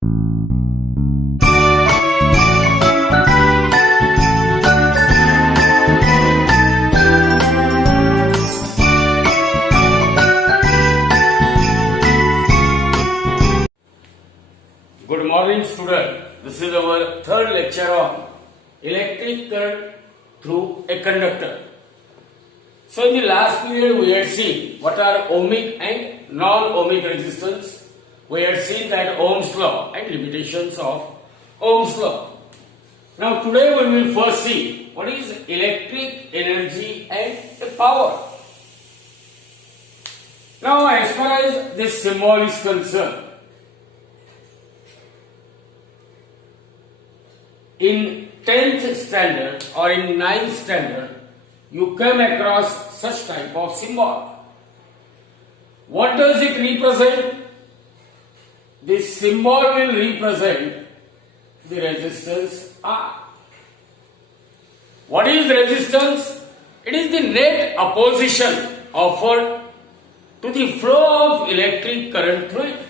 Good morning, student. This is our third lecture on electric current through a conductor. So in the last period we had seen what are ohmic and non-ohmic resistance. We had seen that Ohm's law and limitations of Ohm's law. Now today we will first see what is electric energy and power. Now as far as this symbol is concerned, in 10th standard or in 9th standard, you come across such type of symbol. What does it represent? This symbol will represent the resistance R. What is resistance? It is the net opposition offered to the flow of electric current through it.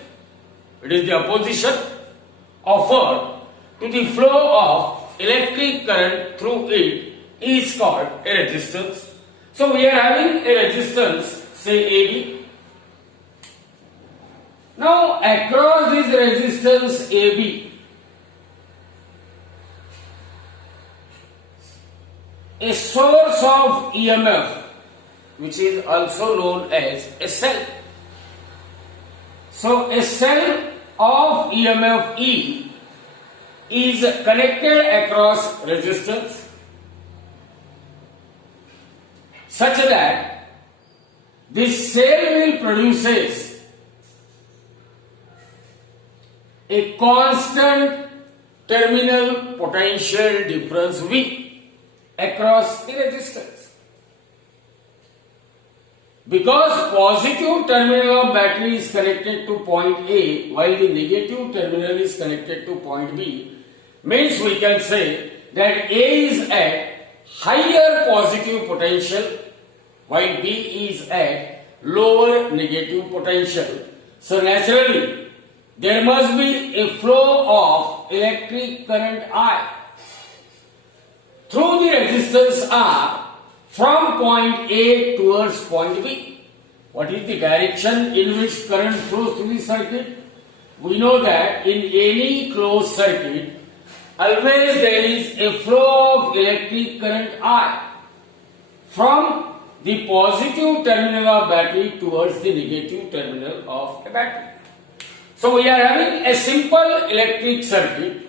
It is the opposition offered to the flow of electric current through it is called a resistance. So we are having a resistance, say AB. Now across this resistance AB, a source of EMF, which is also known as a cell. So a cell of EMF E is connected across resistance such that this cell will produces a constant terminal potential difference V across the resistance. Because positive terminal of battery is connected to point A while the negative terminal is connected to point B, means we can say that A is at higher positive potential while B is at lower negative potential. So naturally there must be a flow of electric current I through the resistance R from point A towards point B. What is the direction in which current flows through the circuit? We know that in any closed circuit, always there is a flow of electric current I from the positive terminal of battery towards the negative terminal of a battery. So we are having a simple electric circuit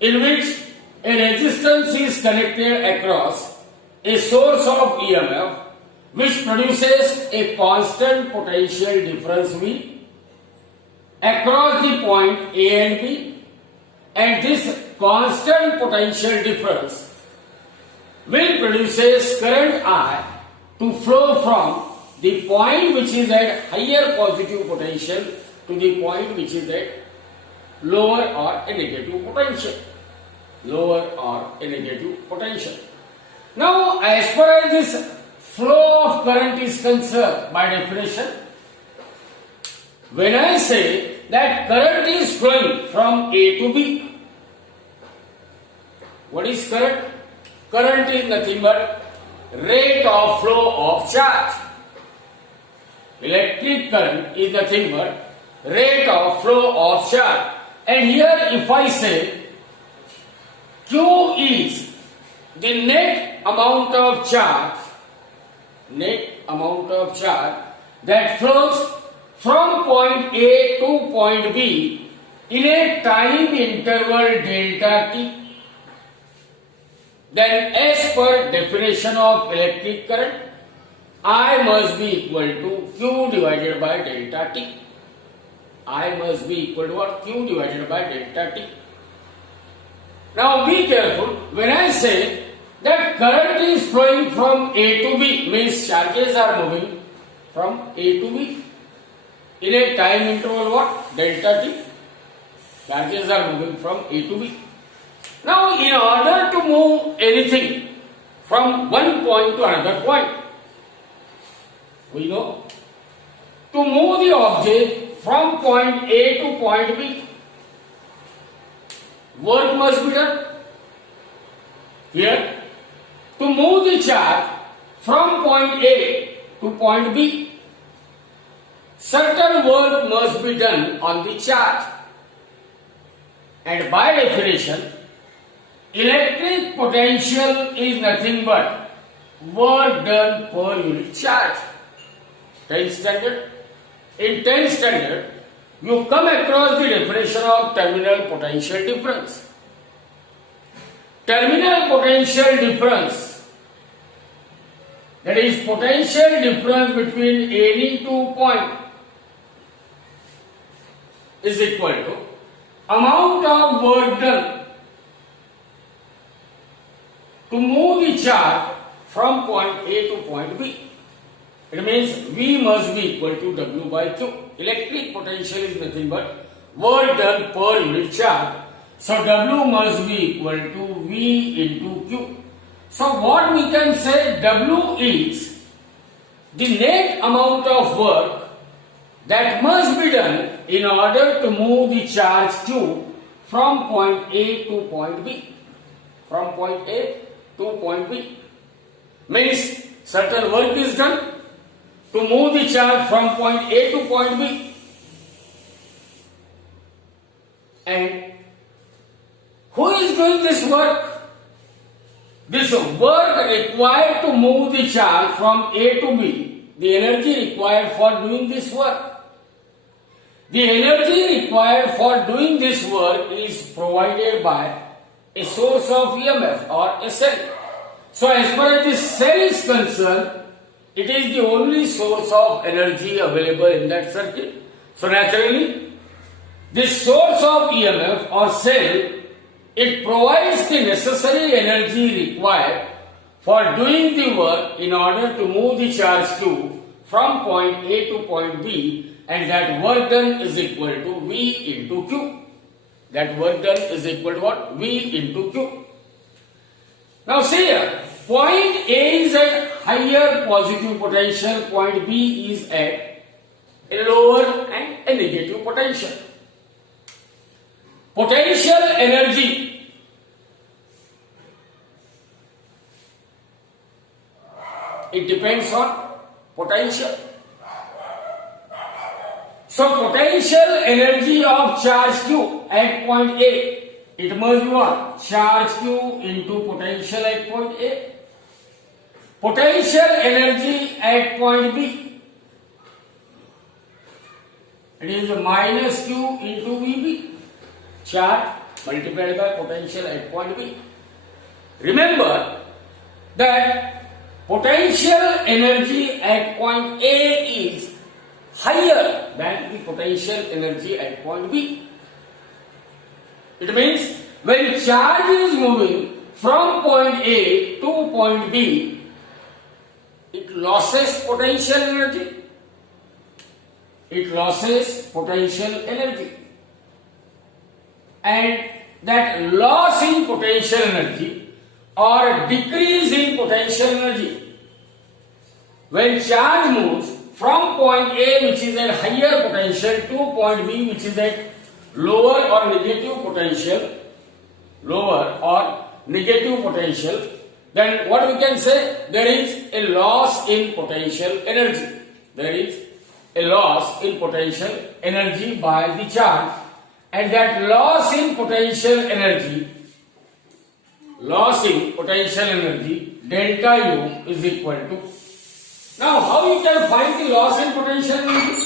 in which a resistance is connected across a source of EMF which produces a constant potential difference V across the point A and B, and this constant potential difference will produces current I to flow from the point which is at higher positive potential to the point which is at lower or a negative potential. Lower or a negative potential. Now as far as this flow of current is concerned, by definition, when I say that current is flowing from A to B, what is current? Current is nothing but rate of flow of charge. Electric current is nothing but rate of flow of charge. And here if I say Q is the net amount of charge that flows from point A to point B in a time interval delta t, then as per definition of electric current, I must be equal to Q divided by delta t. I must be equal to what? Q divided by delta t. Now be careful, when I say that current is flowing from A to B, means charges are moving from A to B in a time interval what? Delta t. Charges are moving from A to B. Now in order to move anything from one point to another point, we know to move the object from point A to point B, work must be done. Here, to move the charge from point A to point B, certain work must be done on the charge. And by definition, electric potential is nothing but work done per unit charge. 10th standard. In 10th standard, you come across the definition of terminal potential difference. Terminal potential difference, that is potential difference between any two points, is equal to amount of work done to move the charge from point A to point B. It means V must be equal to W by Q. Electric potential is nothing but work done per unit charge. So W must be equal to V into Q. So what we can say, W is the net amount of work that must be done in order to move the charge Q from point A to point B. From point A to point B. Means certain work is done to move the charge from point A to point B. And who is doing this work? This work required to move the charge from A to B, the energy required for doing this work. The energy required for doing this work is provided by a source of EMF or a cell. So as far as this cell is concerned, it is the only source of energy available in that circuit. So naturally, this source of EMF or cell, it provides the necessary energy required for doing the work in order to move the charge Q from point A to point B, and that work done is equal to V into Q. That work done is equal to what? V into Q. Now see here, point A is at higher positive potential, point B is at a lower and a negative potential. Potential energy it depends on potential. So potential energy of charge Q at point A, it must be what? Charge Q into potential at point A. Potential energy at point B, it is minus Q into VB. Charge multiplied by potential at point B. Remember that potential energy at point A is higher than the potential energy at point B. It means when charge is moving from point A to point B, it loses potential energy. It loses potential energy. And that loss in potential energy or decrease in potential energy, when charge moves from point A, which is at higher potential, to point B, which is at lower or negative potential, then what we can say? There is a loss in potential energy. There is a loss in potential energy by the charge, and that loss in potential energy, delta U is equal to. Now how you can find the loss in potential energy?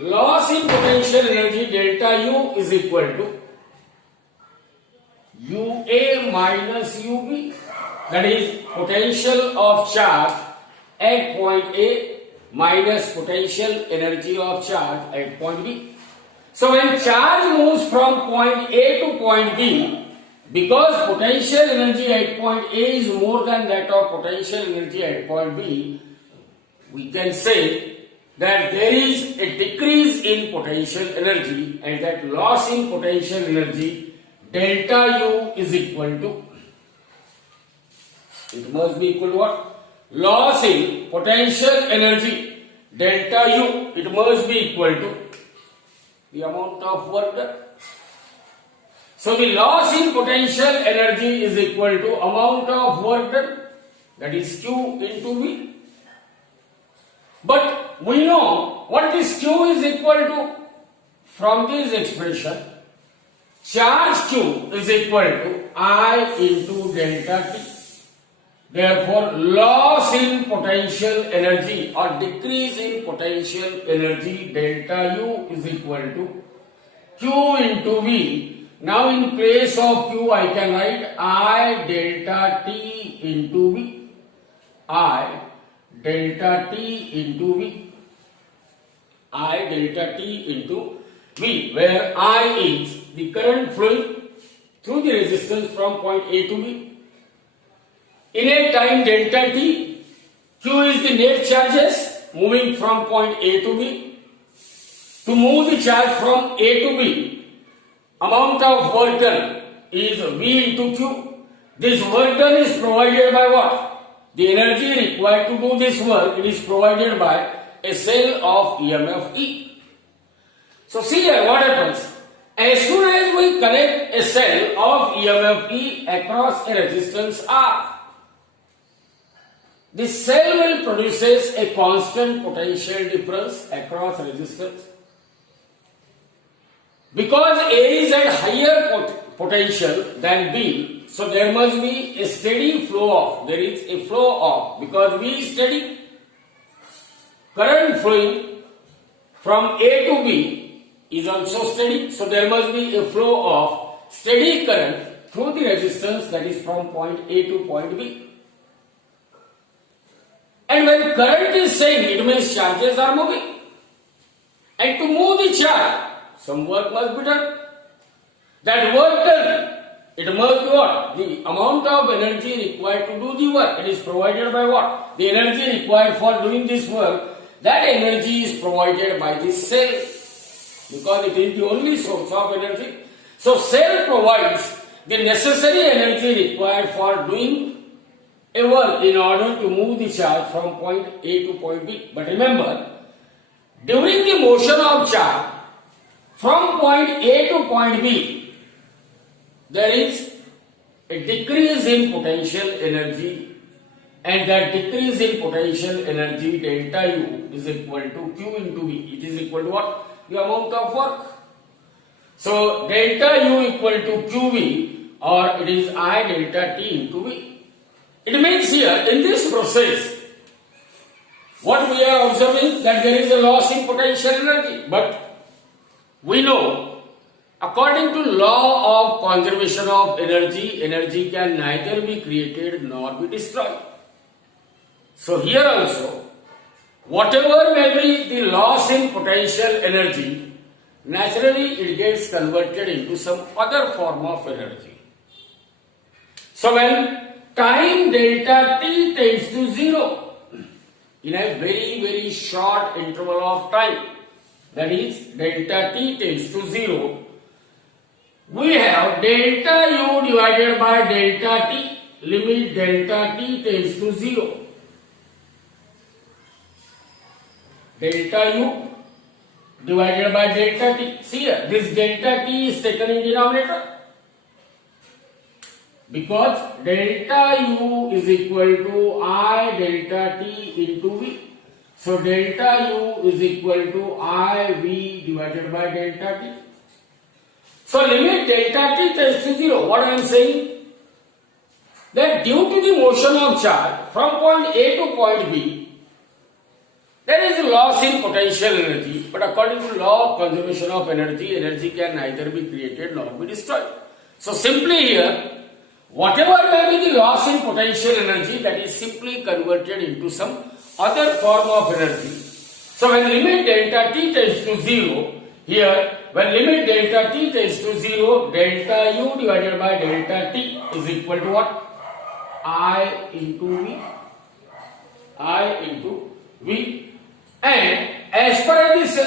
Loss in potential energy delta U is equal to UA minus UB, that is potential of charge at point A minus potential energy of charge at point B. So when charge moves from point A to point B, because potential energy at point A is more than that of potential energy at point B, we can say that there is a decrease in potential energy, and that loss in potential energy delta U is equal to, it must be equal to what? Loss in potential energy delta U, it must be equal to the amount of work done. So the loss in potential energy is equal to amount of work done, that is Q into V. But we know what this Q is equal to from this expression. Charge Q is equal to I into delta T. Therefore, loss in potential energy or decrease in potential energy delta U is equal to Q into V. Now in place of Q I can write I delta T into V. I delta T into V. I delta T into V, where I is the current flowing through the resistance from point A to B. In a time delta T, Q is the net charges moving from point A to B. To move the charge from A to B, amount of work done is V into Q. This work done is provided by what? The energy required to do this work, it is provided by a cell of EMF E. So see here what happens. As soon as we connect a cell of EMF E across a resistance R, this cell will produces a constant potential difference across resistance. Because A is at higher potential than B, so there must be a steady flow of, there is a flow of, because V is steady, current flowing from A to B is also steady, so there must be a flow of steady current through the resistance, that is from point A to point B. And when current is saying, it means charges are moving. And to move the charge, some work must be done. That work done, it must be what? The amount of energy required to do the work. It is provided by what? The energy required for doing this work, that energy is provided by the cell. Because it is the only source of energy. So cell provides the necessary energy required for doing a work in order to move the charge from point A to point B. But remember, during the motion of charge from point A to point B, there is a decrease in potential energy, and that decrease in potential energy delta U is equal to Q into V. It is equal to what? The amount of work. So delta U equal to QV, or it is I delta T into V. It means here in this process, what we are observing, that there is a loss in potential energy. But we know, according to law of conservation of energy, energy can neither be created nor be destroyed. So here also, whatever may be the loss in potential energy, naturally it gets converted into some other form of energy. So when time delta T tends to 0 in a very short interval of time, that is delta T tends to 0, we have delta U divided by delta T, limit delta T tends to 0. Delta U divided by delta T. See here, this delta T is taken in denominator. Because delta U is equal to I delta T into V. So delta U is equal to IV divided by delta T. So limit delta T tends to 0. What I am saying? That due to the motion of charge from point A to point B, there is a loss in potential energy, but according to law of conservation of energy, energy can neither be created nor be destroyed. So simply here, whatever may be the loss in potential energy, that is simply converted into some other form of energy. So when limit delta T tends to 0, here when limit delta T tends to 0, delta U divided by delta T is equal to what? I into V. I into V. And as far as this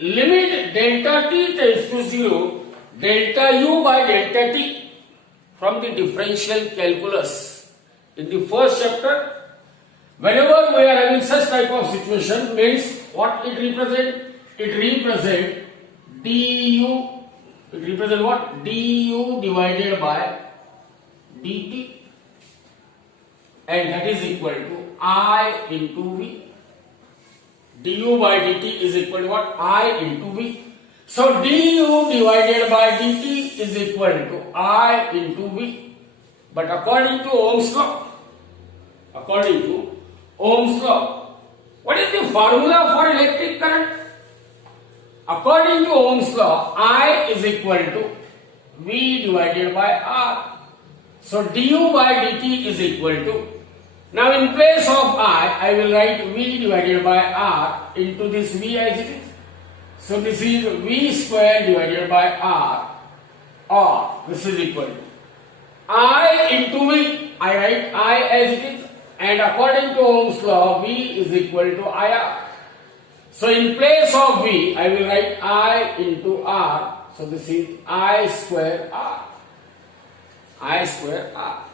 limit delta T tends to 0, delta U by delta T, from the differential calculus in the first chapter, whenever we are having such type of situation, means what it represent? It represent du It represents what? du divided by dt, and that is equal to I into V. Du by dt is equal to what? I into V. So du divided by dt is equal to I into V. But according to Ohm's law, what is the formula for electric current? According to Ohm's law, I is equal to V divided by R. So du by dt is equal to, now in place of I will write V divided by R into this V as it is. So this is V square divided by R, or this is equal to I into V. I write I as it is, and according to Ohm's law, V is equal to IR. So in place of V, I will write I into R. So this is I square R. I square R.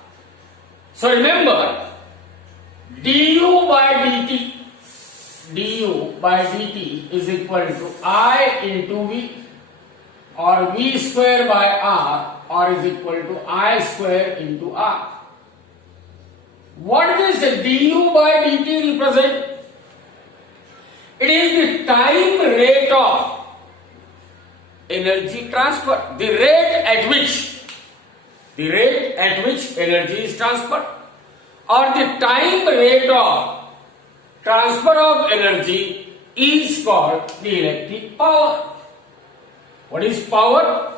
So remember, du by dt is equal to I into V, or V square by R, or is equal to I square into R. What does du by dt represent? It is the time rate of energy transfer, the rate at which energy is transferred, or the time rate of transfer of energy is called the electric power. What is power?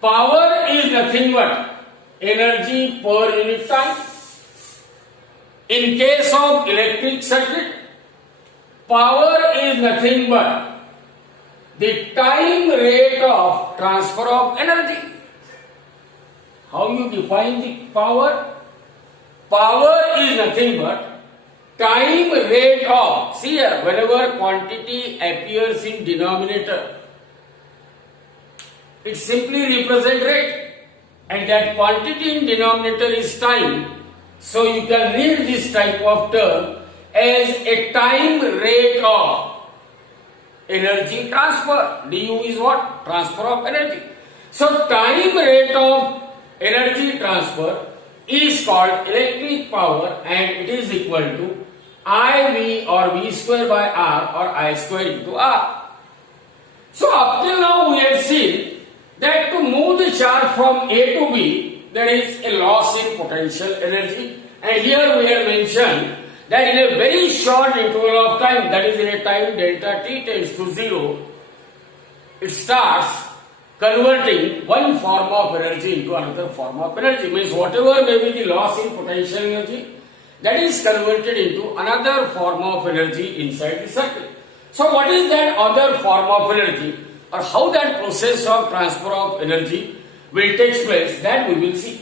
Power is nothing but energy per unit time. In case of electric circuit, power is nothing but the time rate of transfer of energy. How you define the power? Power is nothing but time rate of, see here, whenever quantity appears in denominator, it simply represents rate, and that quantity in denominator is time. So you can read this type of term as a time rate of energy transfer. Du is what? Transfer of energy. So time rate of energy transfer is called electric power, and it is equal to IV, or V square by R, or I square into R. So up till now we have seen that to move the charge from A to B, there is a loss in potential energy, and here we have mentioned that in a very short interval of time, that is in a time delta t tends to 0, it starts converting one form of energy into another form of energy. Means whatever may be the loss in potential energy, that is converted into another form of energy inside the circuit. So what is that other form of energy, or how that process of transfer of energy will take place, that we will see.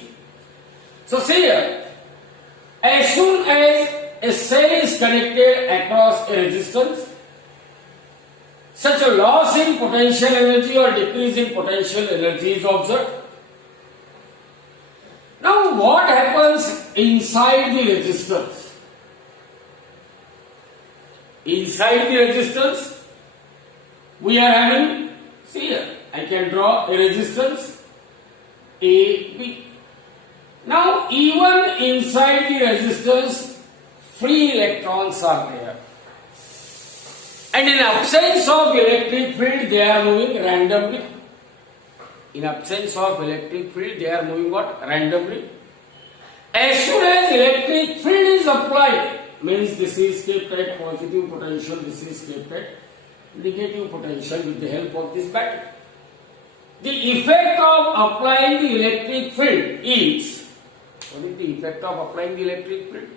So see here, as soon as a cell is connected across a resistance, such a loss in potential energy or decrease in potential energy is observed. Now what happens inside the resistance? Inside the resistance, we are having, see here, I can draw a resistance AB. Now even inside the resistance, free electrons are there. And in absence of electric field, they are moving randomly. In absence of electric field, they are moving what? Randomly. As soon as electric field is applied, means this is kept at positive potential, this is kept at negative potential with the help of this battery. The effect of applying the electric field is, what is the effect of applying the electric field?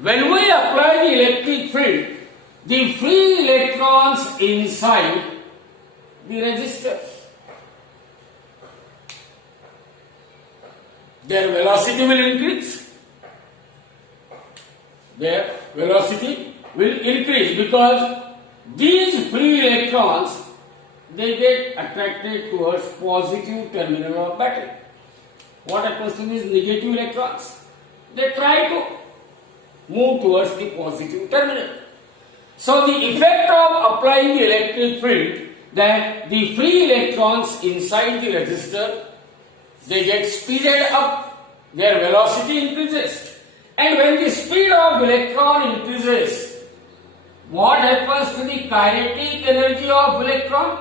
When we apply the electric field, the free electrons inside the resistor, their velocity will increase. Their velocity will increase because these free electrons, they get attracted towards positive terminal of battery. What happens to these negative electrons? They try to move towards the positive terminal. So the effect of applying the electric field, that the free electrons inside the resistor, they get speeded up, their velocity increases. And when the speed of electron increases, what happens to the kinetic energy of electron?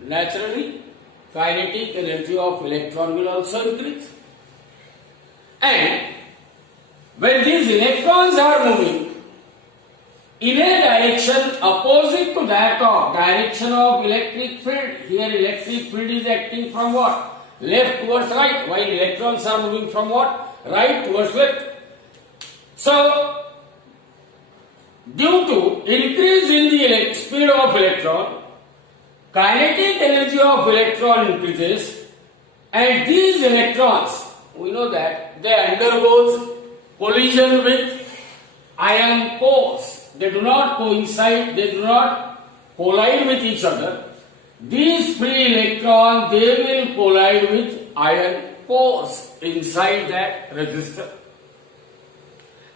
Naturally, kinetic energy of electron will also increase. And when these electrons are moving in a direction opposite to that of direction of electric field, here electric field is acting from what? Left towards right, while electrons are moving from what? Right towards left. So, due to increase in the speed of electron, kinetic energy of electron increases, and these electrons, we know that they undergoes collision with ion cores. They do not coincide, they do not collide with each other. These free electrons, they will collide with ion cores inside that resistor.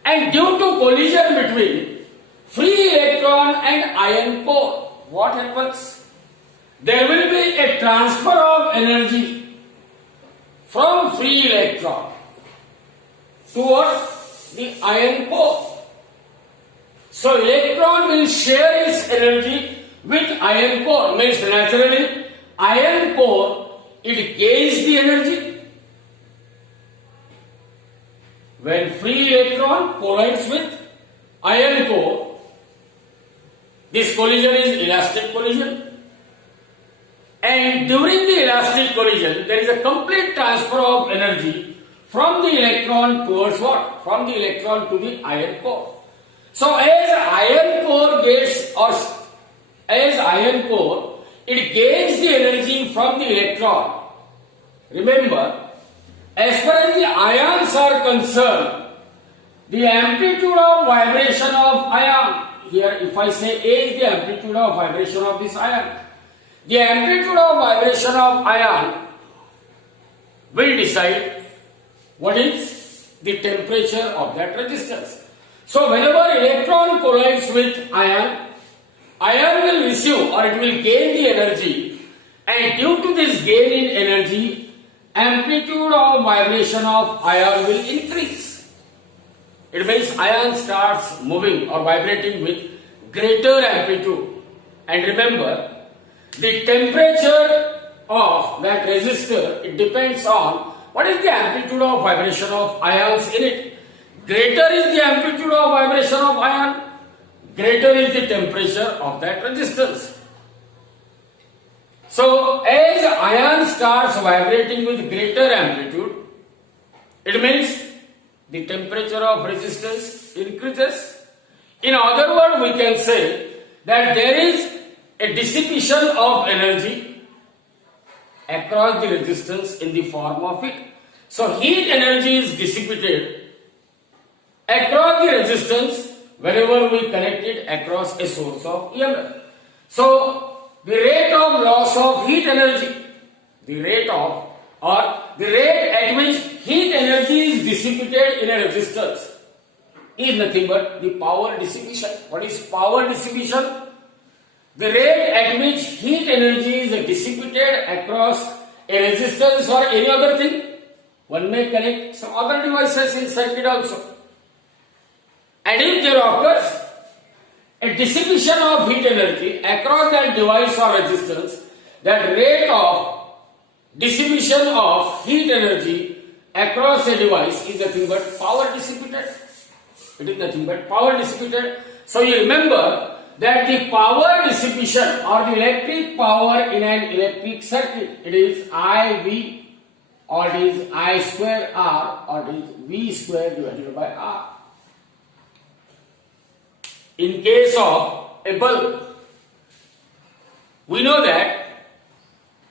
And due to collision between free electron and ion core, what happens? There will be a transfer of energy from free electron towards the ion core. So electron will share its energy with ion core, means naturally ion core, it gains the energy. When free electron collides with ion core, this collision is elastic collision. And during the elastic collision, there is a complete transfer of energy from the electron towards what? From the electron to the ion core. So as ion core gets, or as ion core, it gains the energy from the electron. Remember, as far as the ions are concerned, the amplitude of vibration of ion, here if I say A is the amplitude of vibration of this ion, the amplitude of vibration of ion will decide what is the temperature of that resistance. So whenever electron collides with ion, ion will receive or it will gain the energy, and due to this gain in energy, amplitude of vibration of ion will increase. It means ion starts moving or vibrating with greater amplitude. And remember, the temperature of that resistor, it depends on what is the amplitude of vibration of ions in it. Greater is the amplitude of vibration of ion, greater is the temperature of that resistance. So, as ion starts vibrating with greater amplitude, it means the temperature of resistance increases. In other words, we can say that there is a dissipation of energy across the resistance in the form of heat. So, heat energy is dissipated across the resistance wherever we connect it across a source of EMF. So, the rate of loss of heat energy, the rate at which heat energy is dissipated in a resistance is nothing but the power dissipation. What is power dissipation? The rate at which heat energy is dissipated across a resistance or any other thing. One may connect some other devices in circuit also. And if there occurs a dissipation of heat energy across that device or resistance, that rate of dissipation of heat energy across a device is nothing but power dissipated. It is nothing but power dissipated. So you remember that the power dissipation or the electric power in an electric circuit, it is IV or it is I square R or it is V square divided by R. In case of a bulb, we know that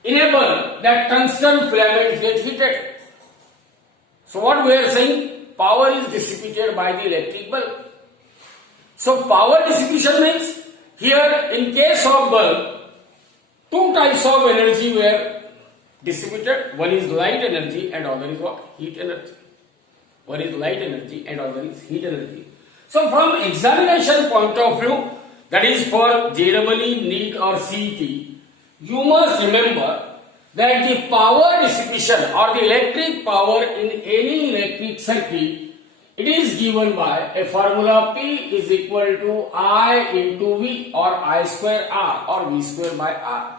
in a bulb that tungsten filaments get heated. So what we are saying, power is dissipated by the electric bulb. So power dissipation means here in case of bulb, two types of energy were dissipated. One is light energy and other is what? Heat energy. One is light energy and other is heat energy. So from examination point of view, that is for JEE, NEET or CET, you must remember that the power dissipation or the electric power in any electric circuit, it is given by a formula P is equal to I into V or I square R or V square by R.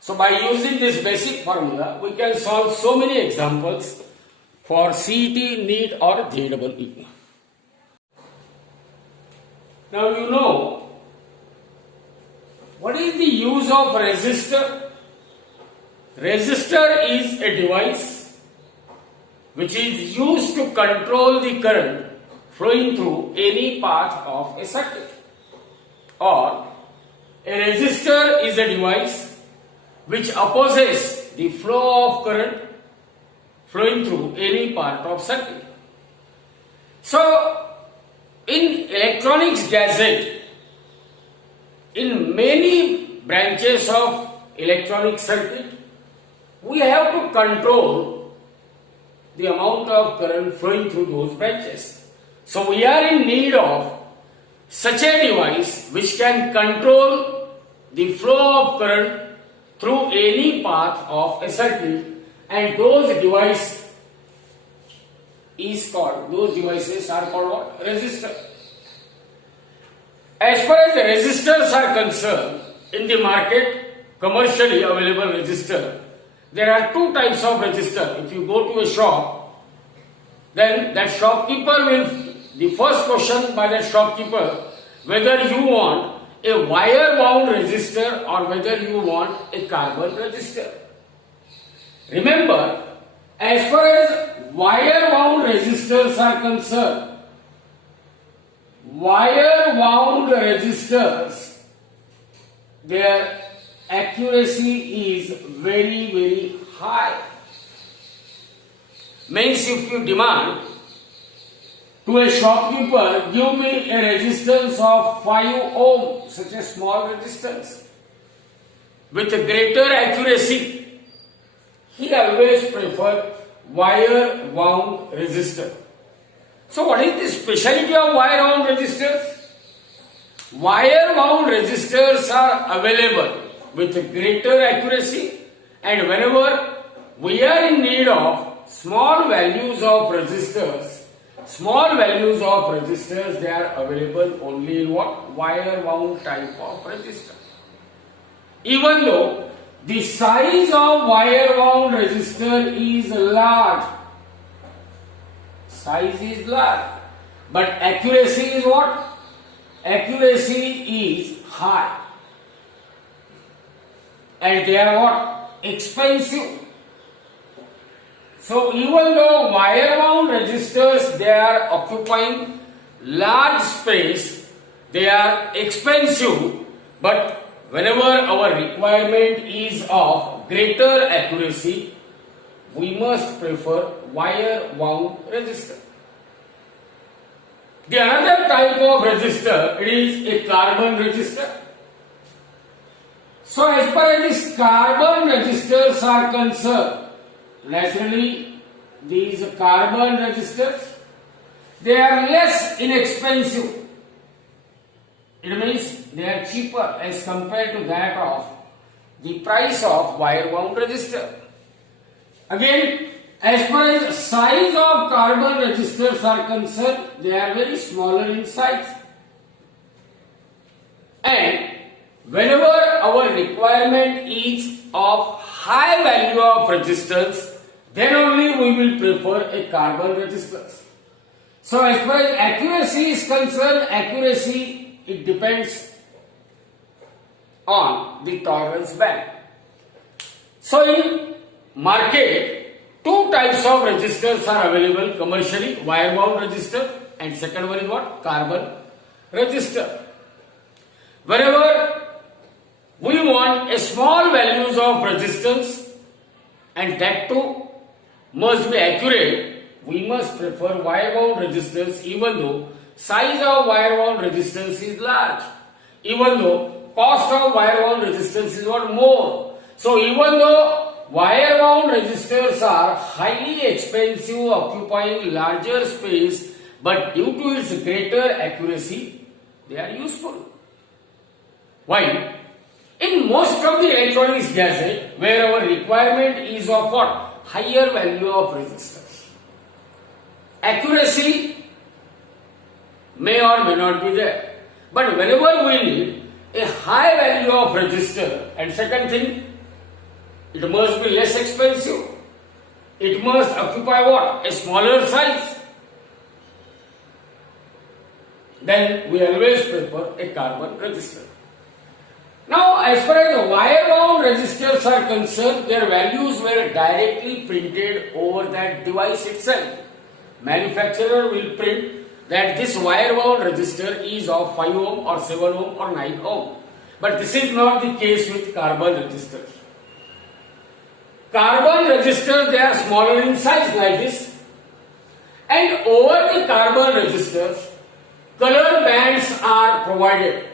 So by using this basic formula, we can solve so many examples for CET, NEET or JEE. Now you know what is the use of resistor? Resistor is a device which is used to control the current flowing through any path of a circuit. Or a resistor is a device which opposes the flow of current flowing through any part of circuit. So in electronics gadget, in many branches of electronic circuit, we have to control the amount of current flowing through those branches. So we are in need of such a device which can control the flow of current through any path of a circuit, and those devices are called what? Resistor. As far as the resistors are concerned, in the market, commercially available resistor, there are two types of resistor. If you go to a shop, then that shopkeeper will, the first question by the shopkeeper, whether you want a wire wound resistor or whether you want a carbon resistor. Remember, as far as wire wound resistors are concerned, wire wound resistors, their accuracy is very, very high. Means if you demand to a shopkeeper, give me a resistance of 5 ohm, such a small resistance, with a greater accuracy, he always prefer wire wound resistor. So what is the speciality of wire wound resistors? Wire wound resistors are available with a greater accuracy, and whenever we are in need of small values of resistors, they are available only in what? Wire wound type of resistor. Even though the size of wire wound resistor is large, but accuracy is what? Accuracy is high. And they are what? Expensive. So even though wire wound resistors, they are occupying large space, they are expensive, but whenever our requirement is of greater accuracy, we must prefer wire wound resistor. The another type of resistor, it is a carbon resistor. So as far as these carbon resistors are concerned, naturally these carbon resistors, they are less inexpensive. It means they are cheaper as compared to that of the price of wire wound resistor. Again, as far as size of carbon resistors are concerned, they are very smaller in size. And whenever our requirement is of high value of resistance, then only we will prefer a carbon resistance. So as far as accuracy is concerned, accuracy, it depends on the tolerance band. So in market, two types of resistors are available commercially, wire wound resistor, and second one is what? Carbon resistor. Wherever we want a small values of resistance and that too must be accurate, we must prefer wire wound resistors, even though size of wire wound resistance is large, even though cost of wire wound resistance is what? More. So even though wire wound resistors are highly expensive, occupying larger space, but due to its greater accuracy, they are useful. Why? In in most of the electronics gadget, where our requirement is of what? Higher value of resistors. Accuracy may or may not be there. But whenever we need a high value of resistor, and second thing, it must be less expensive. It must occupy what? A smaller size. Then we always prefer a carbon resistor. Now, as far as wire-bound resistors are concerned, their values were directly printed over that device itself. Manufacturer will print that this wire-bound resistor is of 5 ohm or 7 ohm or 9 ohm. But this is not the case with carbon resistors. Carbon resistors, they are smaller in size like this. And over the carbon resistors, color bands are provided.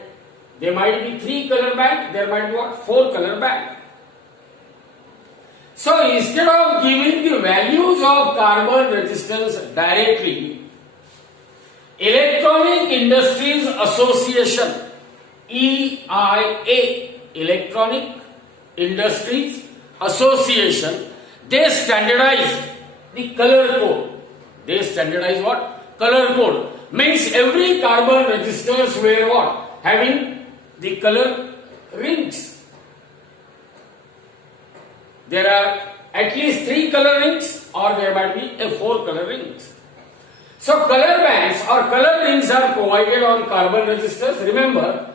There might be 3 color band, there might be what? 4 color band. So instead of giving the values of carbon resistors directly, Electronic Industries Association, EIA, Electronic Industries Association, they standardized the color code. They standardized what? Color code. Means every carbon resistors were what? Having the color rings. There are at least 3 color rings, or there might be a 4 color rings. So color bands or color rings are provided on carbon resistors. Remember,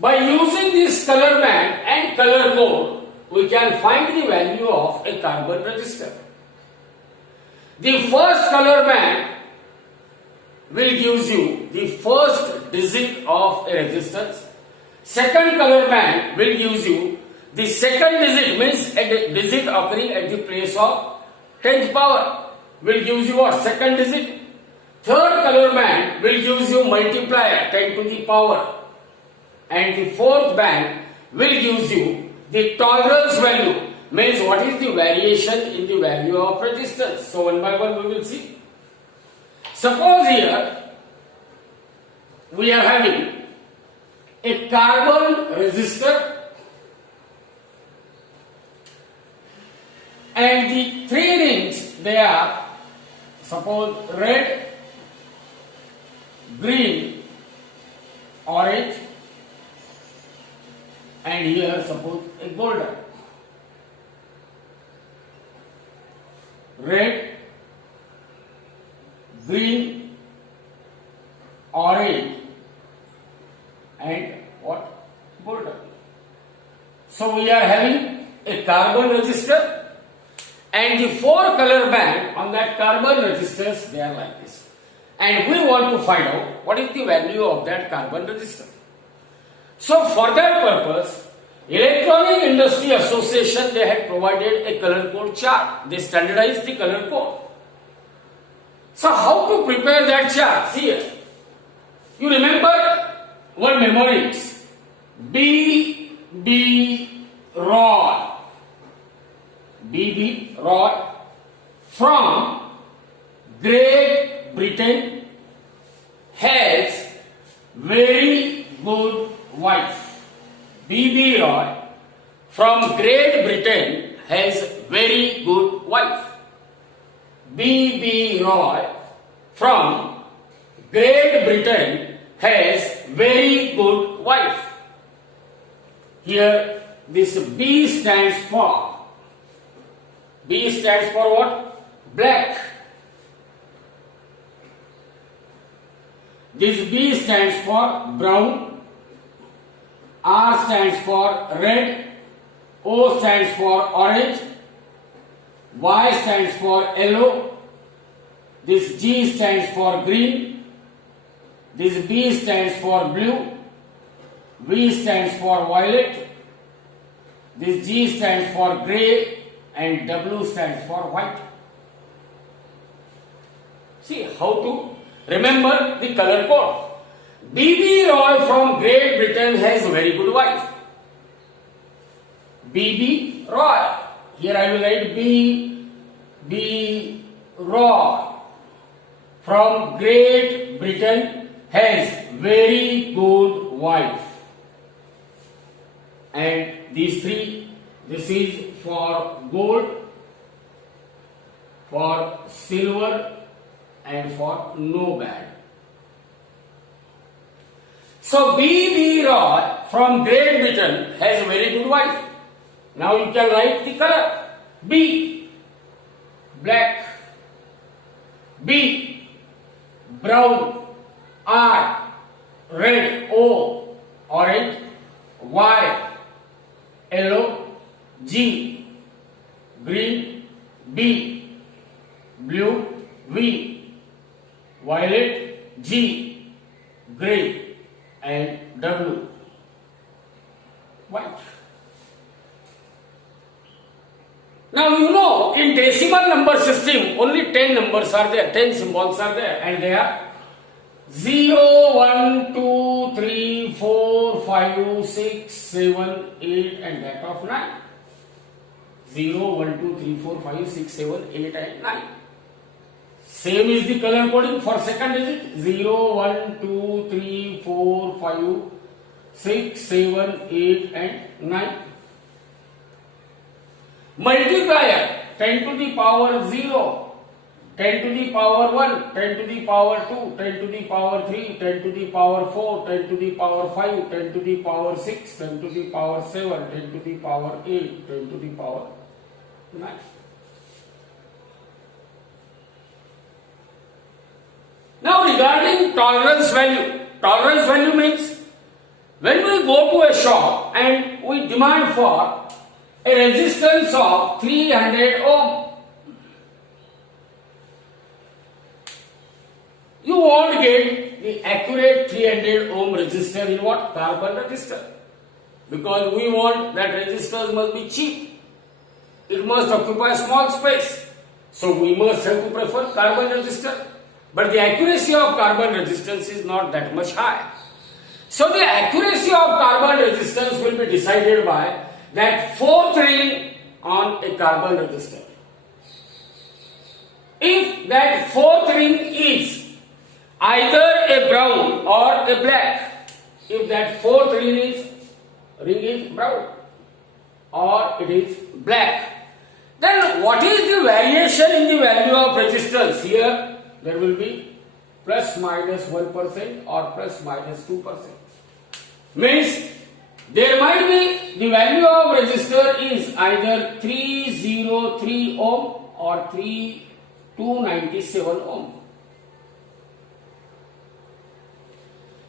by using this color band and color code, we can find the value of a carbon resistor. The first color band will give you the first digit of a resistance. Second color band will give you the second digit, means a digit occurring at the place of 10th power will give you what? Second digit. Third color band will give you multiplier 10 to the power. And the fourth band will give you the tolerance value, means what is the variation in the value of resistance. So one by one we will see. Suppose here we are having a carbon resistor and the 3 rings, they are suppose red, green, orange, and here suppose a golden. Red, green, orange, and what? Golden. So we are having a carbon resistor and the 4 color band on that carbon resistors, they are like this. And we want to find out what is the value of that carbon resistor. So for that purpose, Electronic Industry Association, they had provided a color code chart. They standardized the color code. So how to prepare that chart? See here. You remember one mnemonics. B.B. Roy. B.B. Roy from Great Britain has very good wife. B.B. Roy from Great Britain has very good wife. B.B. Roy from Great Britain has very good wife. Here this B stands for what? Black. This B stands for brown. R stands for red. O stands for orange. Y stands for yellow. This G stands for green. This B stands for blue. V stands for violet. This G stands for grey. And W stands for white. See how to remember the color code. B.B. Roy from Great Britain has very good wife. B.B. Roy. Here I will write B.B. Roy from Great Britain has very good wife. and these three, this is for gold, for silver and for no band. So B.B. Roy from Great Britain has a very good wife. Now you can write the color. B, black. B, brown. R, red. O, orange. Y, yellow. G, green. B, blue. V, violet. G, grey. And W, white. Now you know in decimal number system only 10 numbers are there, 10 symbols are there, and they are 0, 1, 2, 3, 4, 5, 6, 7, 8 and that of 9. 0, 1, 2, 3, 4, 5, 6, 7, 8 and 9. Same is the color coding for second digit. 0, 1, 2, 3, 4, 5, 6, 7, 8 and 9. Multiplier 10 to the power 0, 10 to the power 1, 10 to the power 2, 10 to the power 3, 10 to the power 4, 10 to the power 5, 10 to the power 6, 10 to the power 7, 10 to the power 8, 10 to the power 9. Now regarding tolerance value means when we go to a shop and we demand for a resistance of 300 ohm, you won't get the accurate 300 ohm resistor in what? Carbon resistor. Because we want that resistors must be cheap. It must occupy small space. So we must have to prefer carbon resistor. But the accuracy of carbon resistance is not that much high. So the accuracy of carbon resistance will be decided by that fourth ring on a carbon resistor. If that fourth ring is either a brown or a black, if that fourth ring is brown or it is black, then what is the variation in the value of resistance? Here there will be plus minus 1% or plus minus 2%. Means there might be the value of resistor is either 303 ohm or 297 ohm.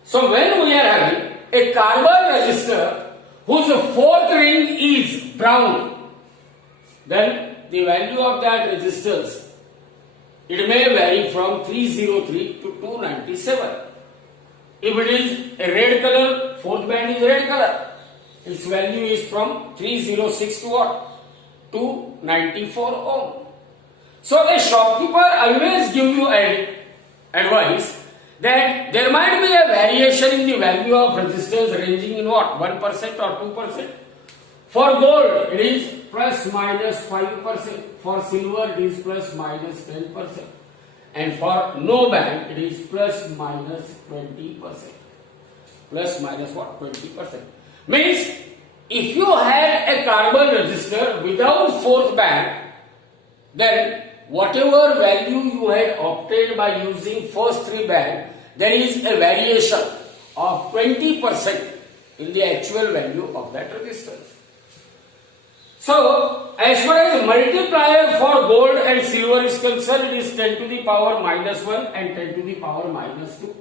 So when we are having a carbon resistor whose fourth ring is brown, then the value of that resistance, it may vary from 303 to 297. If it is a red color, fourth band is red color. Its value is from 306 to what? 294 ohm. So a shopkeeper always give you advice that there might be a variation in the value of resistors ranging in what? 1% or 2%. For gold, it is plus minus 5%. For silver, it is plus minus 10%. And for no band, it is plus minus 20%. Plus minus what? 20%. Means, if you had a carbon resistor without fourth band, then whatever value you had obtained by using first three band, there is a variation of 20% in the actual value of that resistance. So, as far as multiplier for gold and silver is concerned, it is 10 to the power minus 1 and 10 to the power minus 2.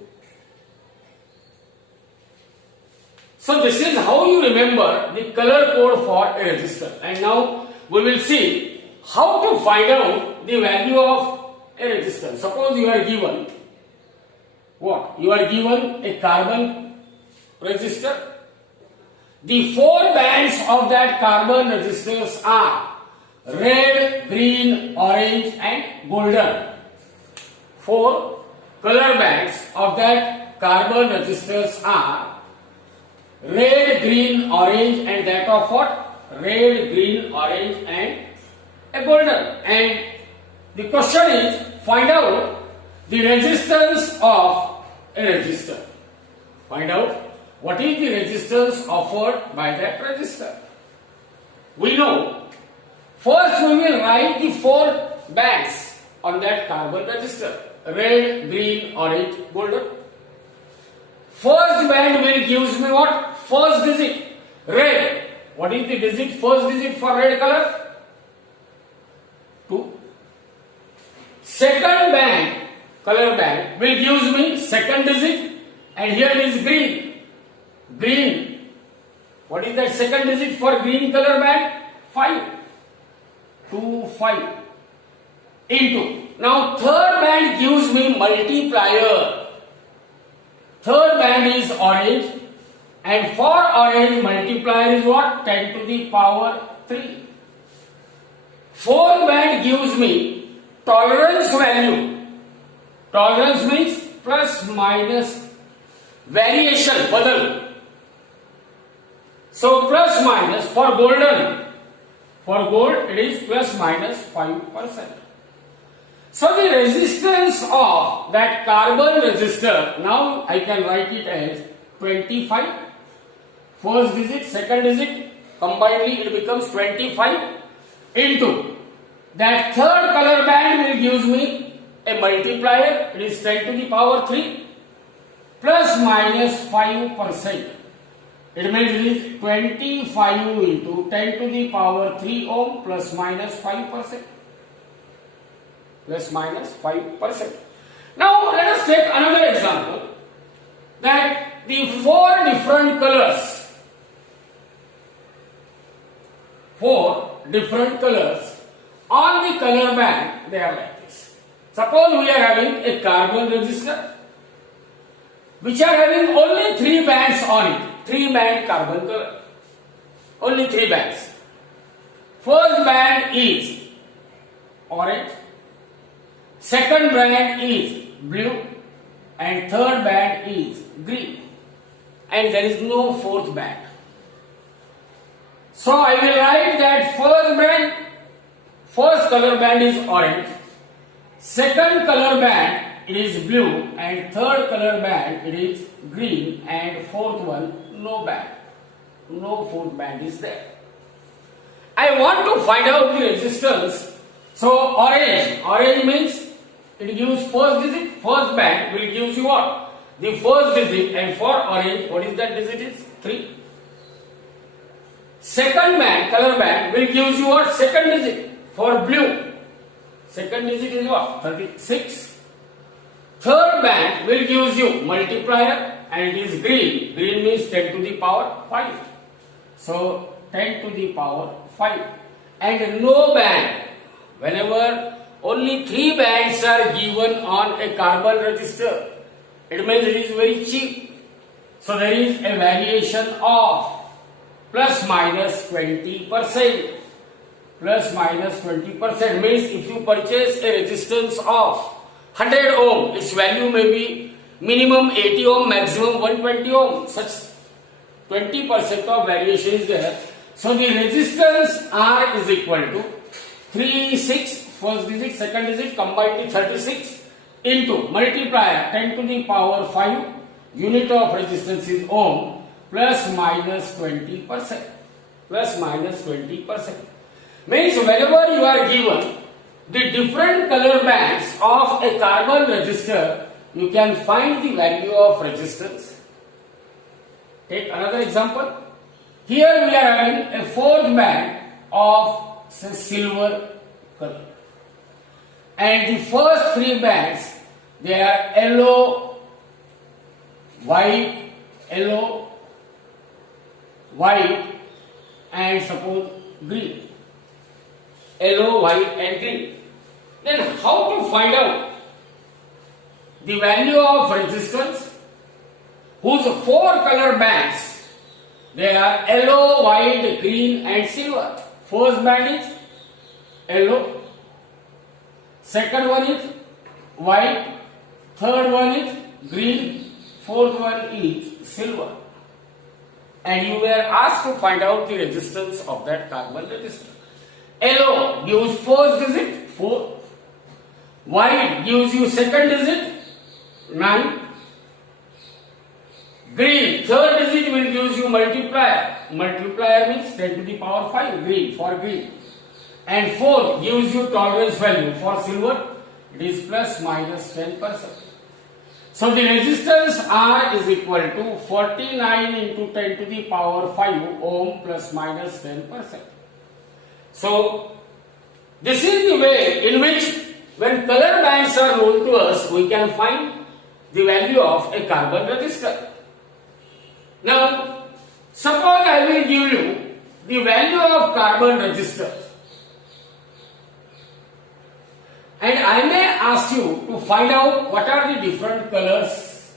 So, this is how you remember the color code for a resistor. And now, we will see how to find out the value of a resistor. Suppose you are given what? You are given a carbon resistor. The four bands of that carbon resistors are red, green, orange and golden. Four color bands of that carbon resistors are red, green, orange and that of what? Red, green, orange and a golden. And the question is, find out the resistance of a resistor. Find out what is the resistance offered by that resistor? We know. First we will write the 4 bands on that carbon resistor. Red, green, orange, golden. First band will gives me what? First digit. Red. What is the digit? First digit for red color? 2. Second band, color band, will gives me second digit, and here is green. Green. What is that second digit for green color band? 5. 2, 5. Into. Now third band gives me multiplier. Third band is orange, and for orange multiplier is what? 10 to the power 3. Fourth band gives me tolerance value. Tolerance means plus minus variation, badal. So plus minus for golden. For gold it is plus minus 5%. So the resistance of that carbon resistor, now I can write it as 25. First digit, second digit, combinedly it becomes 25 into that third color band will gives me a multiplier, it is 10 to the power 3 plus minus 5%. It means it is 25 into 10 to the power 3 ohm plus minus 5%. Plus minus 5%. Now let us take another example, that the 4 different colors, 4 different colors on the color band, they are like this. Suppose we are having a carbon resistor which are having only 3 bands on it, 3 band carbon color, only 3 bands. First band is orange, second band is blue, and third band is green, and there is no fourth band. So I will write that first color band is orange, second color band it is blue, and third color band it is green, and fourth one no band. No fourth band is there. I want to find out the resistance. So orange means it gives first digit, first band will gives you what? The first digit, and for orange what is that digit is? 3. Second band, color band will gives you what? Second digit. For blue, second digit is what? 36. Third band will gives you multiplier, and it is green. Green means 10 to the power 5. So 10 to the power 5. And no band. Whenever only 3 bands are given on a carbon resistor, it means it is very cheap. So there is a variation of plus minus 20%. Plus minus 20% means if you purchase a resistance of 100 ohm, its value may be minimum 80 ohm, maximum 120 ohm. Such 20% of variation is there. So the resistance R is equal to 36, first digit, second digit combined to 36 into multiplier 10 to the power 5, unit of resistance is ohm, plus minus 20%. Plus minus 20%. Means whenever you are given the different color bands of a carbon resistor, you can find the value of resistance. Take another example. Here we are having a fourth band of say, silver color, and the first 3 bands they are yellow, white, and suppose green. Yellow, white and green. Then how to find out the value of resistance whose 4 color bands they are yellow, white, green and silver. First band is yellow, second one is white, third one is green, fourth one is silver. And you were asked to find out the resistance of that carbon resistor. Yellow gives first digit 4, white gives you second digit 9, green third digit you multiplier. Multiplier means 10 to the power 5, green, for green. And fourth gives you tolerance value. For silver, it is plus minus 10%. So the resistance R is equal to 49 into 10 to the power 5 ohm plus minus 10%. So this is the way in which when color bands are known to us, we can find the value of a carbon resistor. Now, suppose I will give you the value of carbon resistor, and I may ask you to find out what are the different colors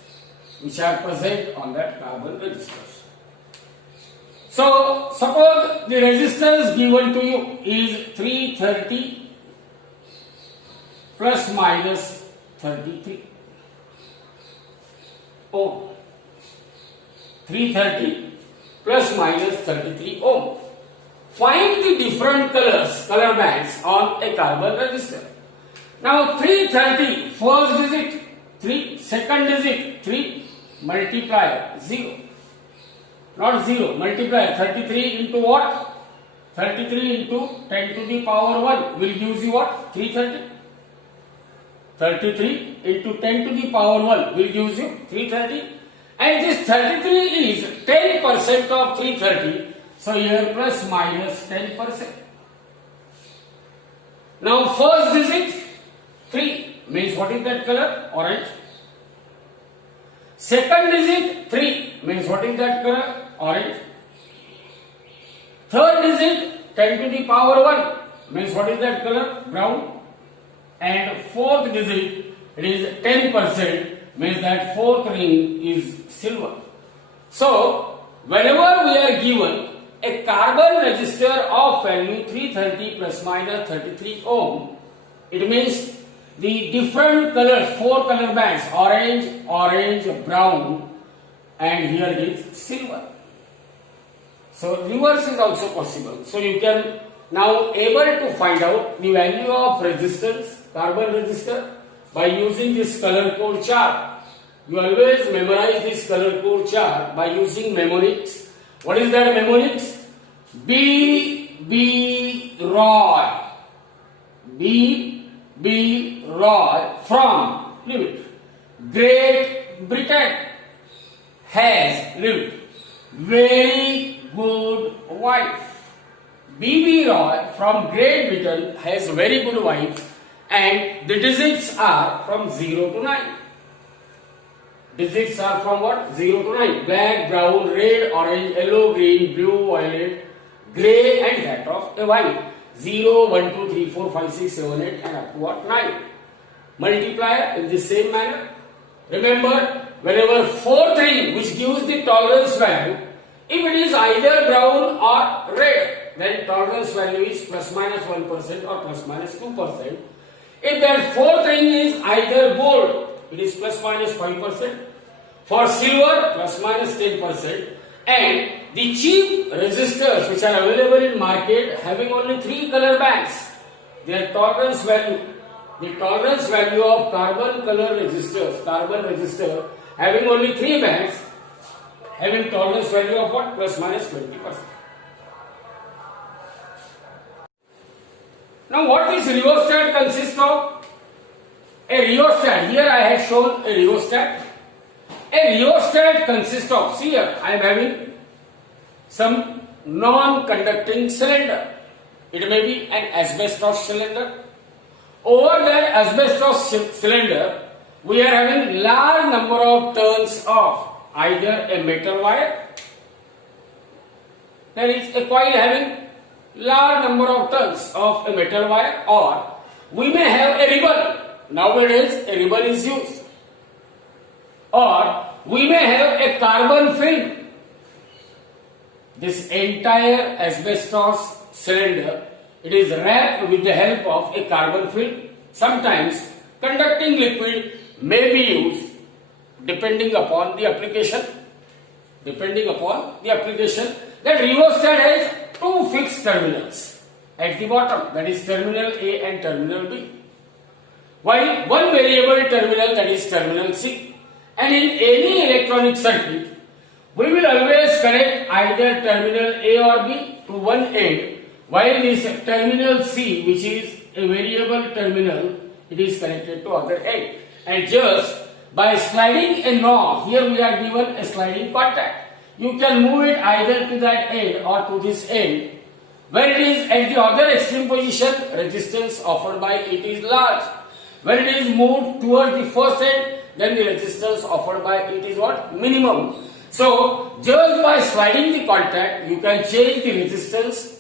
which are present on that carbon resistor. So, suppose the resistance given to you is 330 plus minus 33 ohm. 330 plus minus 33 ohm. Find the different color bands on a carbon resistor. Now 330, first digit 3, second digit 3, multiplier 0. Not 0, multiplier 33 into what? 33 into 10 to the power 1 will give you what? 330. 33 into 10 to the power 1 will give you 330. And this 33 is 10% of 330. So here plus minus 10%. Now first digit 3 means what is that color? Orange. Second digit 3 means what is that color? Orange. Third digit 10 to the power 1 means what is that color? Brown. And fourth digit, it is 10%, means that fourth ring is silver. So whenever we are given a carbon resistor of value 330 plus minus 33 ohm, it means the different colors, 4 color bands, orange, brown, and here is silver. So reverse is also possible. So you can now able to find out the value of resistance, carbon resistor, by using this color code chart. You always memorize this color code chart by using mnemonics. What is that mnemonics? B. Roy. B. Roy from Great Britain has lived. Very good wife. B. Roy from Great Britain has very good wife, and the digits are from 0 to 9. Digits are from what? 0 to 9. Black, brown, red, orange, yellow, green, blue, violet, grey, and that of a white. 0, 1, 2, 3, 4, 5, 6, 7, 8, and up to what? 9. Multiplier in the same manner. Remember, whenever fourth ring which gives the tolerance value, if it is either brown or red, then tolerance value is plus minus 1% or plus minus 2%. If that fourth ring is either gold, it is plus minus 5%. For silver, plus minus 10%. And the cheap resistors which are available in market having only 3 color bands, their tolerance value, the tolerance value of carbon resistor having only 3 bands, having tolerance value of what? Plus minus 20%. Now what this rheostat consists of? A rheostat, here I have shown a rheostat. A rheostat consists of, see here, I am having some non-conducting cylinder. It may be an asbestos cylinder. Over that asbestos cylinder, we are having large number of turns of either a metal wire, there is a coil having large number of turns of a metal wire, or we may have a ribbon. Nowadays a ribbon is used. Or we may have a carbon film. This entire asbestos cylinder, it is wrapped with the help of a carbon film. Sometimes conducting liquid may be used depending upon the application. That rheostat has 2 fixed terminals at the bottom, that is terminal A and terminal B, while one variable terminal, that is terminal C. And in any electronic circuit, we will always connect either terminal A or B to one end, while this terminal C, which is a variable terminal, it is connected to other end. And just by sliding a knob, here we are given a sliding contact. You can move it either to that end or to this end. When it is at the other extreme position, resistance offered by it is large. When it is moved towards the first end, then the resistance offered by it is what? Minimum. So, just by sliding the contact, you can change the resistance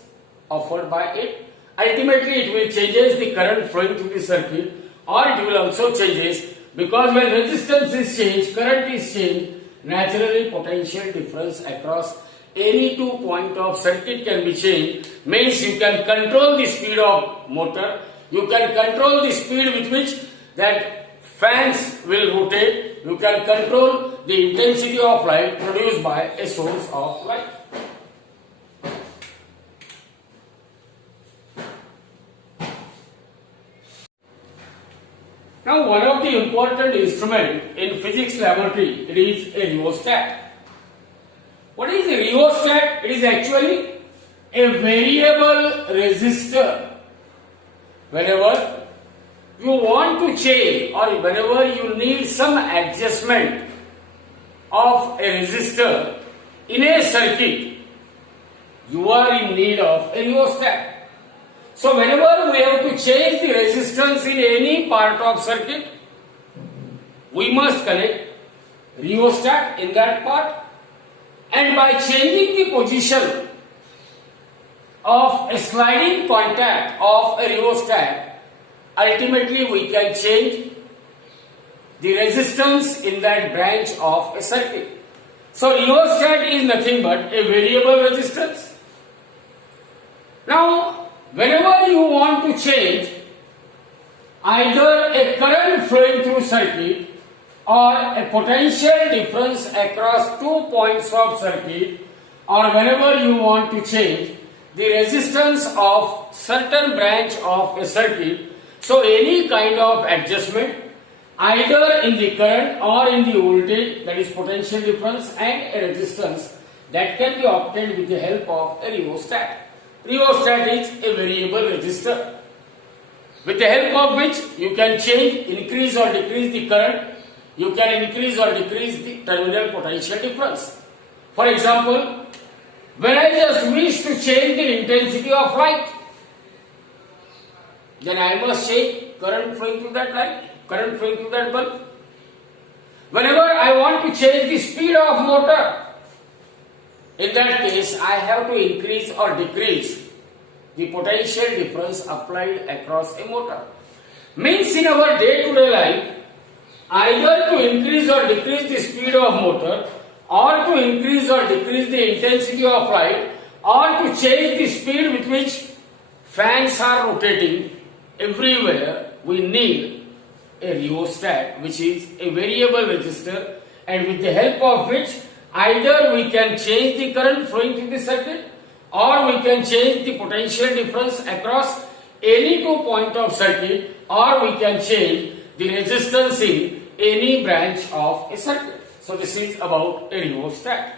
offered by it. Ultimately, it will changes the current flowing through the circuit, or it will also changes, because when resistance is changed, current is changed, naturally potential difference across any 2 points of circuit can be changed. Means you can control the speed of motor, you can control the speed with which that fans will rotate, you can control the intensity of light produced by a source of light. Now, one of the important instruments in physics laboratory, it is a rheostat. What is a rheostat? It is actually a variable resistor. Whenever you want to change or whenever you need some adjustment of a resistor in a circuit, you are in need of a rheostat. So whenever we have to change the resistance in any part of circuit, we must connect rheostat in that part, and by changing the position of a sliding contact of a rheostat, ultimately we can change the resistance in that branch of a circuit. So rheostat is nothing but a variable resistance. Now, whenever you want to change either a current flowing through circuit or a potential difference across 2 points of circuit, or whenever you want to change the resistance of certain branch of a circuit, so any kind of adjustment either in the current or in the voltage, that is potential difference, and a resistance, that can be obtained with the help of a rheostat. Rheostat is a variable resistor with the help of which you can change, increase or decrease the current, you can increase or decrease the terminal potential difference. For example, when I just wish to change the intensity of light, then I must change current flowing through that light, current flowing through that bulb. Whenever I want to change the speed of motor, in that case I have to increase or decrease the potential difference applied across a motor. Means in our day-to-day life, either to increase or decrease the speed of motor, or to increase or decrease the intensity of light, or to change the speed with which fans are rotating, everywhere we need a rheostat, which is a variable resistor, and with the help of which either we can change the current flowing through the circuit, or we can change the potential difference across any 2 points of circuit, or we can change the resistance in any branch of a circuit. So this is about a rheostat.